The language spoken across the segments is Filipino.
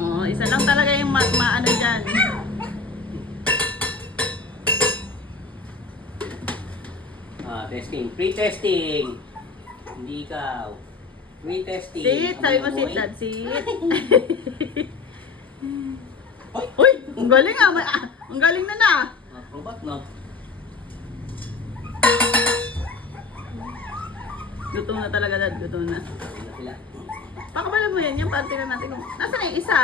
Oh, isa lang talaga yung maano dyan. Testing. Pre-testing. Hindi ikaw. Pre-testing. Sit, sabi mo sit, Amoy. dad, sit. Hoy! Uy, ang galing ah. Ang galing na na. Acrobat, no? Gutom na talaga, dad. Gutom na. Sila. Pakabalan mo yan. Yung party na natin. Nasaan yung isa?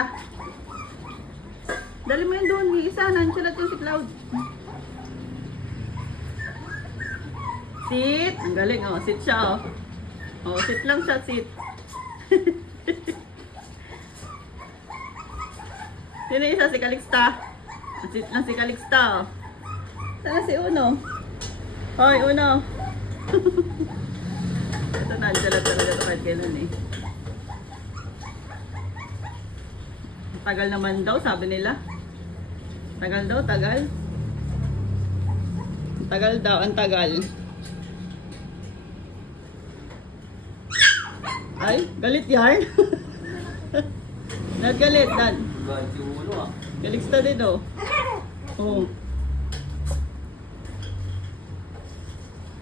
Dali mo yan doon. Yung isa. Nonchalant yung si Cloud. Sit. Ang galing. Oh, sit siya. Oh, oh sit lang siya. Sit. Sino yung isa? Si Calixta. Sit lang si Calixta. Oh. Sana si Uno. Hoy, Uno. Ito nonchalant talaga ito kahit kailan eh. Tagal naman daw, sabi nila. Tagal daw, tagal. Tagal daw, ang tagal. Ay, galit yarn. Dad, galit, dad. Galit yung ulo, ah. Galiksta din, oh. Oh.